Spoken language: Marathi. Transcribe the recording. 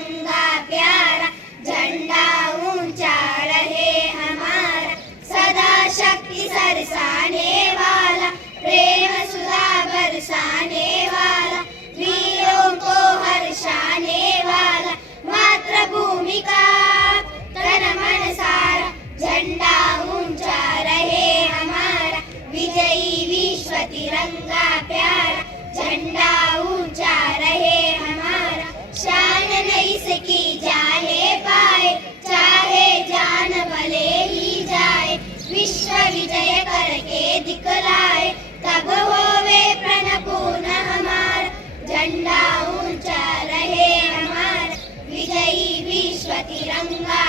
तिरंगा प्यारा, झंडा ऊंचा रहे हमारा, सदा शक्ति सरसाने वाला, प्रेम सुधा बरसाने वाला, वीरों को हर्षाने वाला, मातृभूमि का तन मन सारा, झंडा ऊंचा रहे हमारा, विजयी विश्व तिरंगा प्यारा, झंडा ऊंचा रहे हमारा, शान नहीं इसकी जाने पाए, चाहे जान भले ही जाए, विश्व विजय करके दिखलाए, तब होवे प्रणपूर्ण हमारा, झंडा ऊंचा रहे हमारा, विजयी विश्व तिरंगा